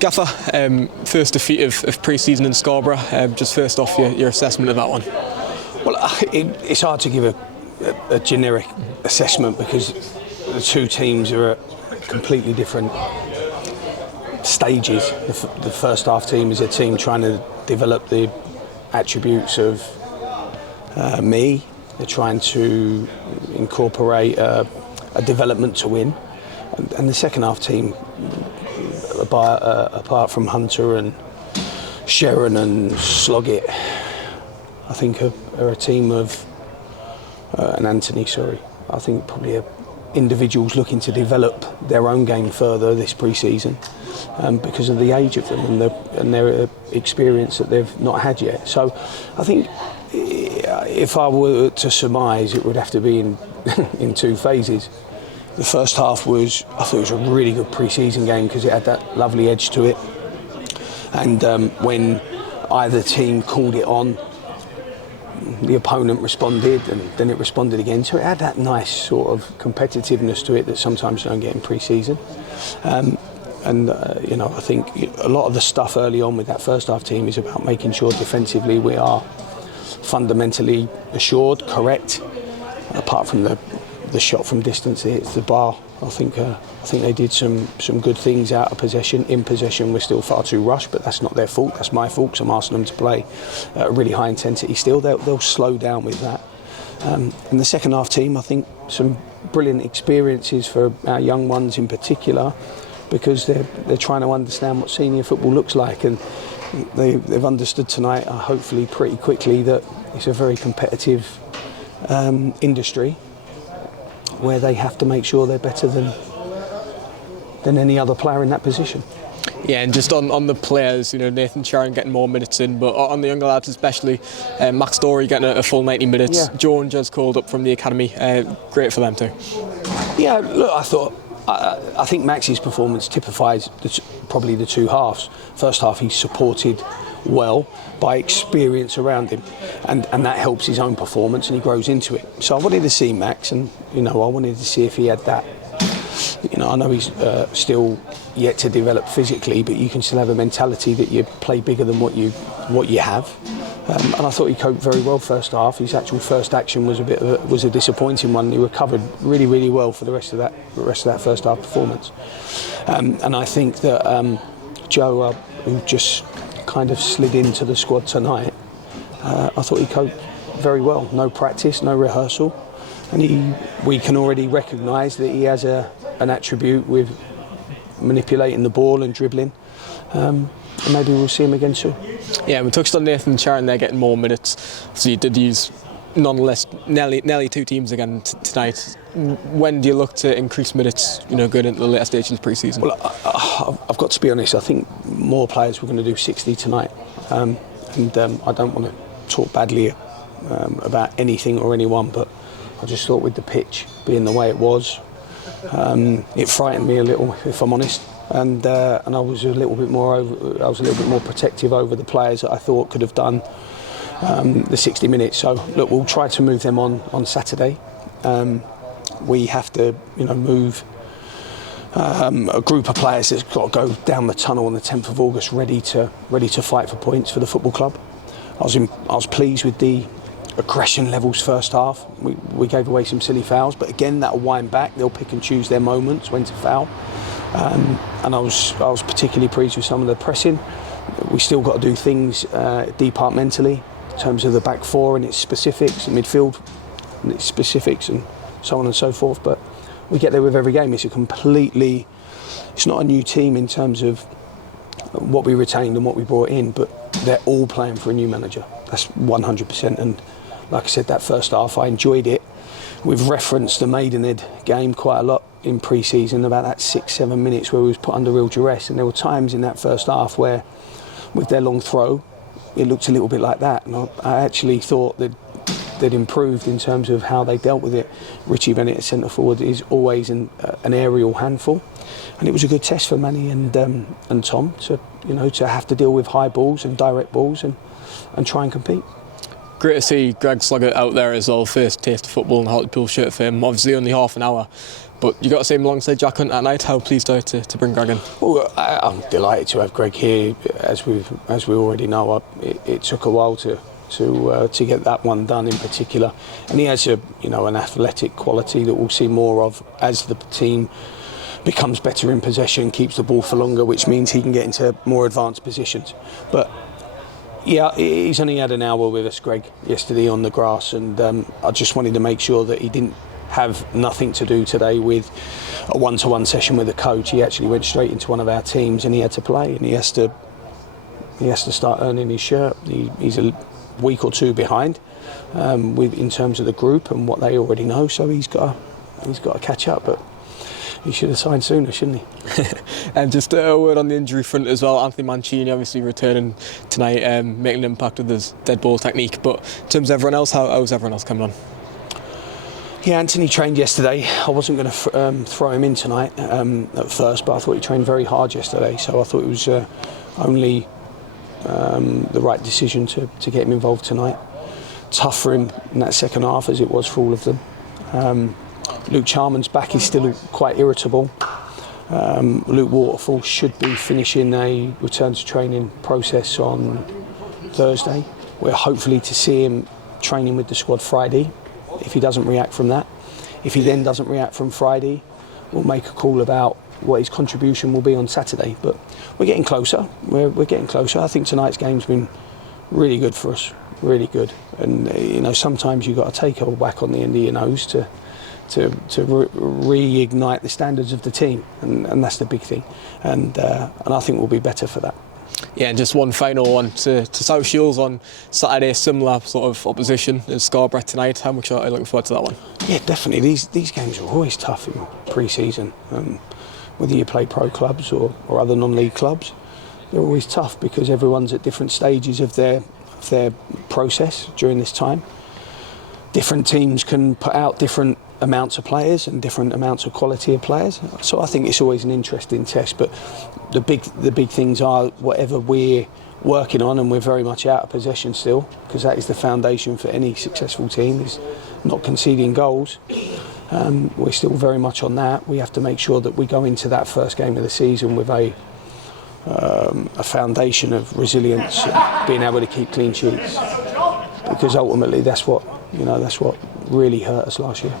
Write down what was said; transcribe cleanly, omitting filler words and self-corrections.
Gaffer, first defeat of pre-season in Scarborough. Just first off, your assessment of that one. Well, it's hard to give a generic assessment because the two teams are at completely different stages. The first half team is a team trying to develop the attributes of me. They're trying to incorporate a development to win. And the second half team, apart from Hunter and Sharon and Sloggett, I think are a team of, and Anthony, I think probably are individuals looking to develop their own game further this pre-season because of the age of them and their experience that they've not had yet. So I think if I were to surmise, it would have to be in two phases. The first half I thought it was a really good pre-season game because it had that lovely edge to it. And when either team called it on, the opponent responded and then it responded again. So it had that nice sort of competitiveness to it that sometimes you don't get in pre-season. I think a lot of the stuff early on with that first half team is about making sure defensively we are fundamentally assured, correct, apart from the shot from distance that hits the bar. I think they did some good things out of possession. In possession, we're still far too rushed, but that's not their fault. That's my fault because I'm asking them to play at a really high intensity still. They'll slow down with that. In the second half team, I think some brilliant experiences for our young ones in particular, because they're trying to understand what senior football looks like, and they've understood tonight, hopefully pretty quickly, that it's a very competitive industry where they have to make sure they're better than any other player in that position. Yeah, and just on the players, Nathan Sharon getting more minutes in, but on the younger lads especially, Max Story getting a full 90 minutes. Yeah. Jones just called up from the academy. Great for them too. Yeah, look, I think Max's performance typifies probably the two halves. First half he's supported well by experience around him, and that helps his own performance and he grows into it. So I wanted to see Max, and I wanted to see if he had that. I know he's still yet to develop physically, but you can still have a mentality that you play bigger than what you have. And I thought he coped very well first half. His actual first action was a disappointing one. He recovered really, really well for the rest of that first half performance. And I think that Joe, who just kind of slid into the squad tonight, I thought he coped very well. No practice, no rehearsal, and we can already recognise that he has an attribute with manipulating the ball and dribbling. And maybe we'll see him again soon. Yeah, we touched on Nathan Sharon there getting more minutes. So you did use nonetheless nearly two teams again tonight. When do you look to increase minutes, going into the later stages of pre-season? Well, I've got to be honest, I think more players were going to do 60 tonight. I don't want to talk badly about anything or anyone, but I just thought with the pitch being the way it was, it frightened me a little, if I'm honest. And I was a little bit more protective over the players that I thought could have done the 60 minutes. So look, we'll try to move them on Saturday. We have to, move a group of players that's got to go down the tunnel on the 10th of August, ready to fight for points for the football club. I was pleased with the aggression levels first half. We gave away some silly fouls, but again, that'll wind back. They'll pick and choose their moments when to foul. And I was particularly pleased with some of the pressing. We still got to do things departmentally in terms of the back four and its specifics, and midfield and its specifics, and so on and so forth. But we get there with every game. It's not a new team in terms of what we retained and what we brought in, but they're all playing for a new manager. That's 100%. And like I said, that first half, I enjoyed it. We've referenced the Maidenhead game quite a lot in pre-season, about that 6-7 minutes where we was put under real duress, and there were times in that first half where, with their long throw, it looked a little bit like that. And I actually thought that they'd improved in terms of how they dealt with it. Richie Bennett, at centre forward, is always an aerial handful, and it was a good test for Manny and Tom to have to deal with high balls and direct balls and try and compete. Great to see Greg Sloggett out there as well. First taste of football in Hartlepool shirt for him. Obviously only half an hour, but you got to see him alongside Jack Hunt at night. How pleased are you to bring Greg in? Well, I'm delighted to have Greg here. As we already know, it took a while to get that one done in particular, and he has an athletic quality that we'll see more of as the team becomes better in possession, keeps the ball for longer, which means he can get into more advanced positions. But yeah, he's only had an hour with us, Greg, yesterday on the grass, and I just wanted to make sure that he didn't have nothing to do today with a one-to-one session with the coach. He actually went straight into one of our teams, and he had to play, and he has to start earning his shirt. He's a week or two behind in terms of the group and what they already know, so he's got to catch up, but he should have signed sooner, shouldn't he? And just a word on the injury front as well. Anthony Mancini obviously returning tonight, making an impact with his dead ball technique, but in terms of everyone else, how's everyone else coming on? Yeah, Anthony trained yesterday. I wasn't going to throw him in tonight at first, but I thought he trained very hard yesterday, so I thought it was only the right decision to get him involved tonight. Tough for him in that second half, as it was for all of them. Luke Charman's back is still quite irritable. Luke Waterfall should be finishing a return to training process on Thursday. We're hopefully to see him training with the squad Friday, if he doesn't react from that. If he then doesn't react from Friday, we'll make a call about what his contribution will be on Saturday. But we're getting closer. We're getting closer. I think tonight's game's been really good for us, really good. And sometimes you've got to take a whack on the end of your nose to reignite the standards of the team, and that's the big thing. And I think we'll be better for that. Yeah, and just one final one to South Shields on Saturday, similar sort of opposition as Scarborough tonight. How much are you looking forward to that one? Yeah, definitely. These games are always tough in pre-season. Whether you play pro clubs or other non-league clubs, they're always tough because everyone's at different stages of their process during this time. Different teams can put out different amounts of players and different amounts of quality of players. So I think it's always an interesting test. But the big things are whatever we're working on, and we're very much out of possession still, because that is the foundation for any successful team, is not conceding goals. We're still very much on that. We have to make sure that we go into that first game of the season with a foundation of resilience, being able to keep clean sheets, because ultimately that's what really hurt us last year.